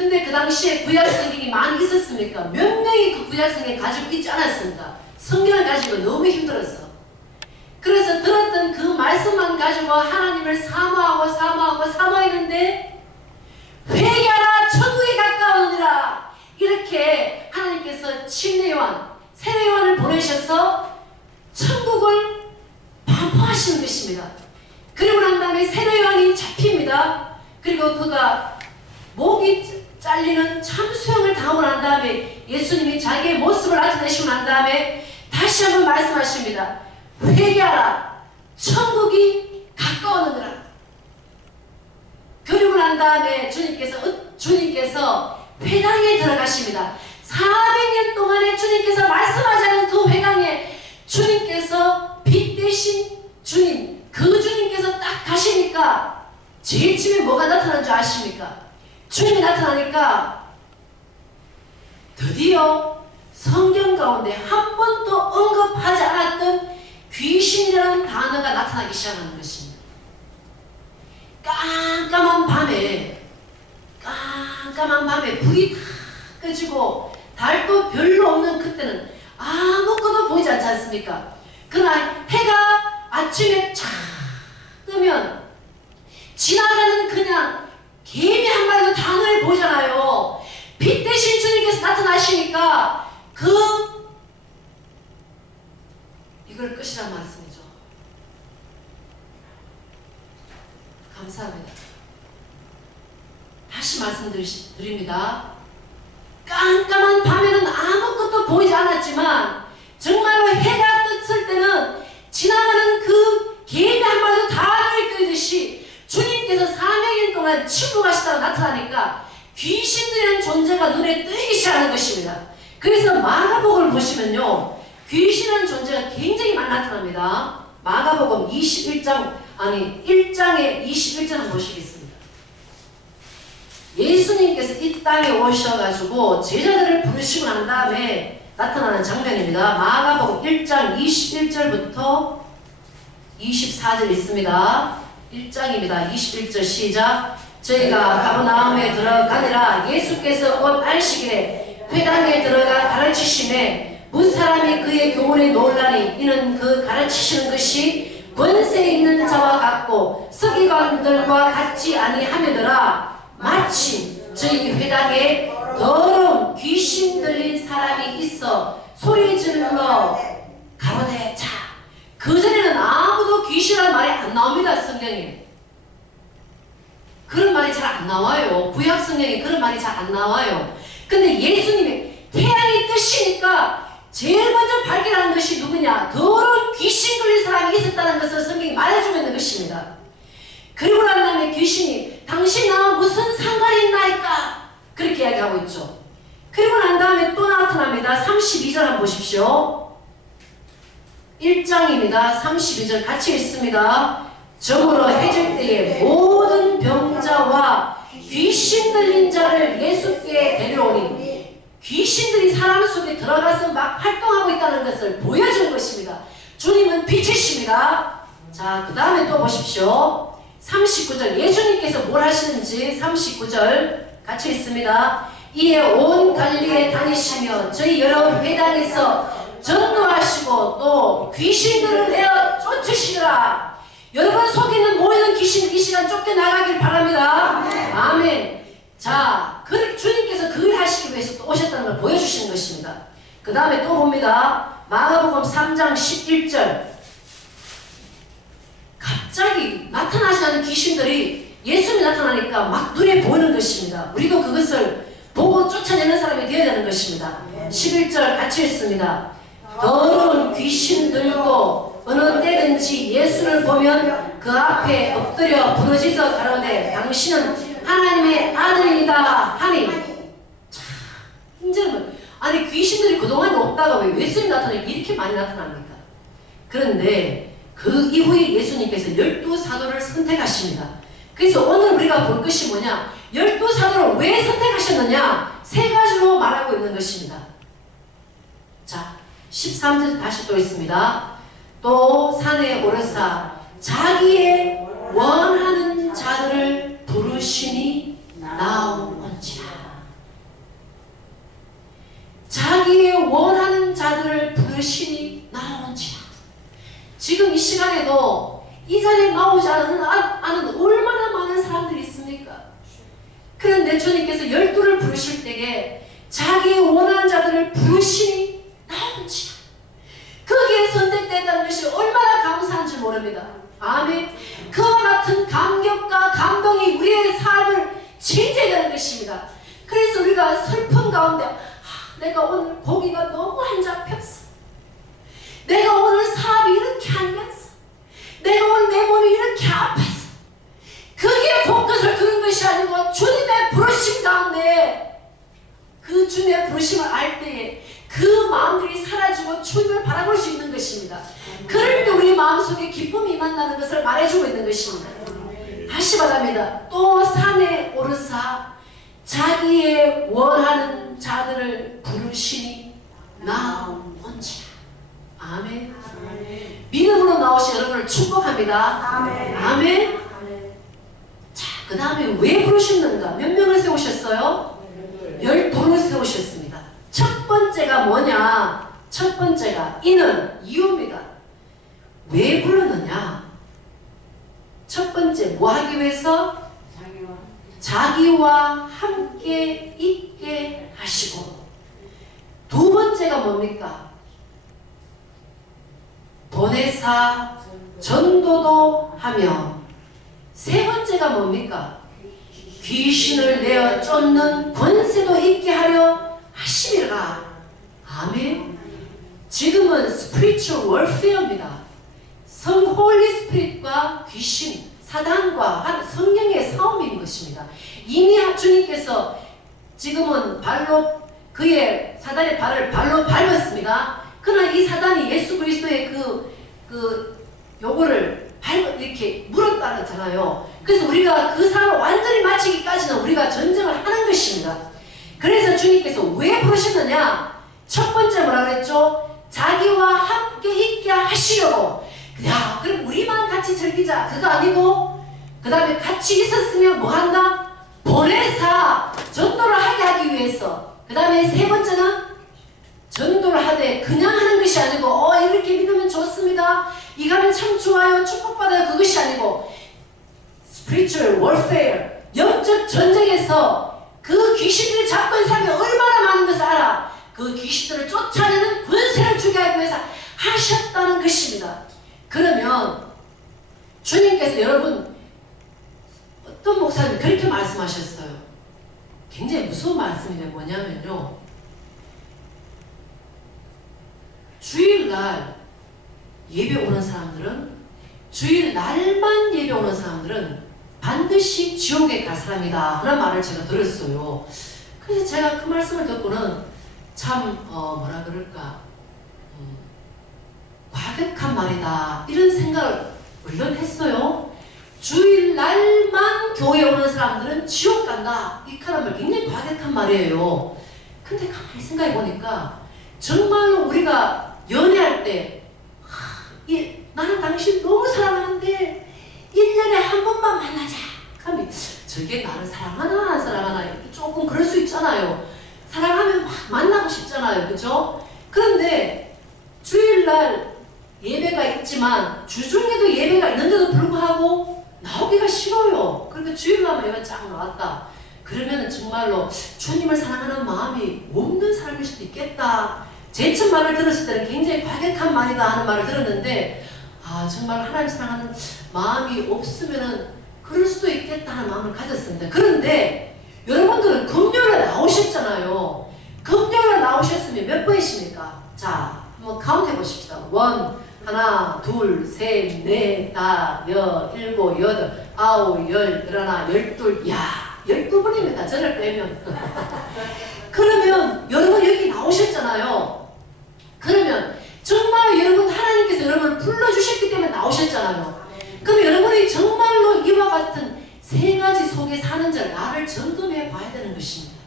근데 그 당시에 구약성경이 많이 있었습니까? 몇 명이 그 구약성경 가지고 있지 않았습니까? 성경을 가지고 너무 힘들었어. 그래서 들었던 그 말씀만 가지고 하나님을 사모했는데 회개하라 천국에 가까우니라 이렇게 하나님께서 침례 요한, 세례 요한을 보내셔서 천국을 반포하시는 것입니다. 그리고 난 다음에 세례 요한이 잡힙니다. 그리고 그가 목이 잘리는 참수형을 당하고 난 다음에 예수님이 자기의 모습을 나타내시고 난 다음에 다시 한번 말씀하십니다. 회개하라 천국이 가까워오느니라. 그리고 난 다음에 주님께서 회당에 들어가십니다. 400년 동안에 주님께서 말씀하지 않은 그 회당에 주님께서 빛 대신 주님, 그 주님께서 딱 가시니까 제일 처음에 뭐가 나타난 줄 아십니까? 주님이 나타나니까 드디어 성경 가운데 한 번도 언급하지 않았던 귀신이라는 단어가 나타나기 시작하는 것입니다. 깜깜한 밤에 불이 다 꺼지고 달도 별로 없는 그때는 아무것도 보이지 않지 않습니까? 그날 해가 아침에 착 뜨면 지나가는 그냥 개미 한 마리도 다 눈에 보이잖아요. 빛 대신 주님께서 나타나시니까 이걸 끝이란 말씀이죠. 감사합니다. 다시 말씀드립니다. 깜깜한 밤에는 아무것도 보이지 않았지만 정말로 해가 떴을 때는 지나가는 그 개미 한 마리도 다 눈에 뜨듯이 주님께서 400년 동안 침묵하시다가 나타나니까 귀신들이라는 존재가 눈에 뜨이기 시작하는 것입니다. 그래서 마가복음을 보시면요, 귀신이라는 존재가 굉장히 많이 나타납니다. 마가복음 1장에 21절 한번 보시겠습니다. 예수님께서 이 땅에 오셔가지고 제자들을 부르시고 난 다음에 나타나는 장면입니다. 마가복음 1장 21절부터 24절 있습니다. 1장입니다. 21절 시작. 저희가 가버나움에 들어가니라. 예수께서 곧 안식일에 회당에 들어가 가르치심에 무사람이 그의 교훈에 놀라니 이는 그 가르치시는 것이 권세 있는 자와 같고 서기관들과 같지 아니하며더라. 마침 저희 회당에 더러운 귀신 들린 사람이 있어 소리 질러 가로되 자. 그전에는 아무도 귀신이라는 말이 안 나옵니다. 성경에 그런 말이 잘 안 나와요. 구약 성경에 그런 말이 잘 안 나와요. 근데 예수님이 태양이 뜨시니까 제일 먼저 발견하는 것이 누구냐? 더러운 귀신 걸린 사람이 있었다는 것을 성경이 말해주고 있는 것입니다. 그리고 난 다음에 귀신이 당신 나와 무슨 상관이 있나이까? 그렇게 이야기하고 있죠. 그리고 난 다음에 또 나타납니다. 32절 한번 보십시오. 1장입니다. 32절 같이 읽습니다. 저물어 해질 때에 모든 병자와 귀신 들린 자를 예수께 데려오니 귀신들이 사람 속에 들어가서 막 활동하고 있다는 것을 보여주는 것입니다. 주님은 빛이십니다. 자, 그 다음에 또 보십시오. 39절 예수님께서 뭘 하시는지 39절 같이 읽습니다. 이에 온 갈릴리에 다니시며 저희 여러 회당에서 전도하시고 또 귀신들을 내어 쫓으시더라. 여러분 속에 있는 모든 귀신 이 시간 쫓겨나가길 바랍니다. 아멘. 자, 주님께서 그 일 하시기 위해서 또 오셨다는 걸 보여주시는 것입니다. 그 다음에 또 봅니다. 마가복음 3장 11절 갑자기 나타나지 않은 귀신들이 예수님이 나타나니까 막 눈에 보이는 것입니다. 우리도 그것을 보고 쫓아내는 사람이 되어야 되는 것입니다. 11절 같이 읽습니다. 더러운 귀신들도 어느 때든지 예수를 보면 그 앞에 엎드려 부르짖어 가로되 당신은 하나님의 아들이다 하니. 자, 이제는 아니 귀신들이 그동안 없다가 왜 예수님 나타나니 이렇게 많이 나타납니까? 그런데 그 이후에 예수님께서 12사도를 선택하십니다. 그래서 오늘 우리가 볼 것이 뭐냐? 12사도를 왜 선택하셨느냐? 세 가지로 말하고 있는 것입니다. 자, 13절 다시 또 있습니다. 또 산에 오르사 자기의 원하는 자들을 부르시니 나오는지라. 부르시니 나온지라. 지금 이 시간에도 이 자리에 나오지 않은 얼마나 많은 사람들이 있습니까? 그런데 주님께서 12를 부르실 때에 자기의 원하는 자들을 부르시니 나온지라. 거기에 선택됐다는 것이 얼마나 감사한지 모릅니다. 아멘. 그와 같은 감격과 감동이 우리의 삶을 지배되는 것입니다. 그래서 우리가 슬픈 가운데 내가 오늘 고기가 너무 안 잡혔어. 내가 오늘 사업이 이렇게 안 됐어. 내가 오늘 내 몸이 이렇게 아팠어. 거기에 포커스를 두는 것이 아니고 주님의 부르심 가운데 그 주님의 부르심을 알 때에 그 마음들이 사라지고 주님을 바라볼 수 있는 것입니다. 그럴 때 우리 마음속에 기쁨이 임한다는 것을 말해주고 있는 것입니다. 다시 말합니다. 또 산에 오르사 자기의 원하는 자들을 부르시니 나온지라. 아멘. 믿음으로 나오신 여러분을 축복합니다. 아멘. 자, 그 다음에 왜 부르셨는가? 몇 명을 세우셨어요? 12를 세우셨습니다. 첫 번째가 뭐냐? 첫 번째가 이는 이유입니다. 왜 불렀느냐? 첫 번째 뭐 하기 위해서? 자기와 함께 있게 하시고. 두 번째가 뭡니까? 보내사 전도도 하며. 세 번째가 뭡니까? 귀신을 내어 쫓는 권세도 있게 하려 하시리라. 아멘. 지금은 spiritual warfare입니다. 성 홀리 스피릿과 귀신, 사단과 성령의 싸움인 것입니다. 이미 주님께서 지금은 발로 그의 사단의 발을 발로 밟았습니다. 그러나 이 사단이 예수 그리스도의 요거를 이렇게 물었다잖아요. 그래서 우리가 그 사람을 완전히 마치기까지는 우리가 전쟁을 하는 것입니다. 그래서 주님께서 왜 부르셨느냐? 첫 번째 뭐라 그랬죠? 자기와 함께 있게 하시려고. 야, 그럼 우리만 같이 즐기자. 그거 아니고, 그 다음에 같이 있었으면 뭐 한다? 보내사 전도를 하게 하기 위해서. 그 다음에 세 번째는 전도를 하되 그냥 하는 것이 아니고, 이렇게 믿으면 좋습니다. 이거 하면 참 좋아요. 축복받아요. 그것이 아니고, spiritual warfare, 영적 전쟁에서 그 귀신들이 잡고 있는 사람이 얼마나 많은 것을 알아. 그 귀신들을 쫓아내는 권세를 주게 하기 위해서 하셨다는 것입니다. 그러면 주님께서 여러분 어떤 목사님 그렇게 말씀하셨어요. 굉장히 무서운 말씀인데 뭐냐면요. 주일날 예배 오는 사람들은 주일날만 예배 오는 사람들은 반드시 지옥에 갈 사람이다. 그런 말을 제가 들었어요. 그래서 제가 그 말씀을 듣고는 참 뭐라 그럴까 과격한 말이다 이런 생각을 물론 했어요. 주일날만 교회 오는 사람들은 지옥 간다. 이 말 굉장히 과격한 말이에요. 근데 가만히 생각해 보니까 정말로 우리가 연애할 때 나는 당신 너무 사랑하는데 1년에 한 번만 만나자 하면 저게 나를 사랑하나 안 사랑하나 조금 그럴 수 있잖아요. 사랑하면 막 만나고 싶잖아요. 그죠? 그런데 주일날 예배가 있지만 주중에도 예배가 있는데도 불구하고 나오기가 싫어요. 그러니까 주일날 예배 쫙 나왔다. 그러면 정말로 주님을 사랑하는 마음이 없는 사람일 수도 있겠다. 제 첫 말을 들었을 때는 굉장히 과격한 말이다 하는 말을 들었는데 정말 하나님 사랑하는 마음이 없으면은 그럴 수도 있겠다 하는 마음을 가졌습니다. 그런데 여러분들은 금요일에 나오셨잖아요. 금요일에 나오셨으면 몇 번이십니까? 자, 한번 카운트 해보십시다. 하나, 둘, 셋, 넷, 다, 일곱, 여덟, 아홉, 열, 열하나, 열둘, 12번입니다. 저를 빼면. 그러면 여러분 여기 나오셨잖아요. 그러면 정말 여러분 하나님께서 여러분을 불러주셨기 때문에 나오셨잖아요. 그럼 여러분이 정말로 이와 같은 세 가지 속에 사는 자 나를 점검해 봐야 되는 것입니다.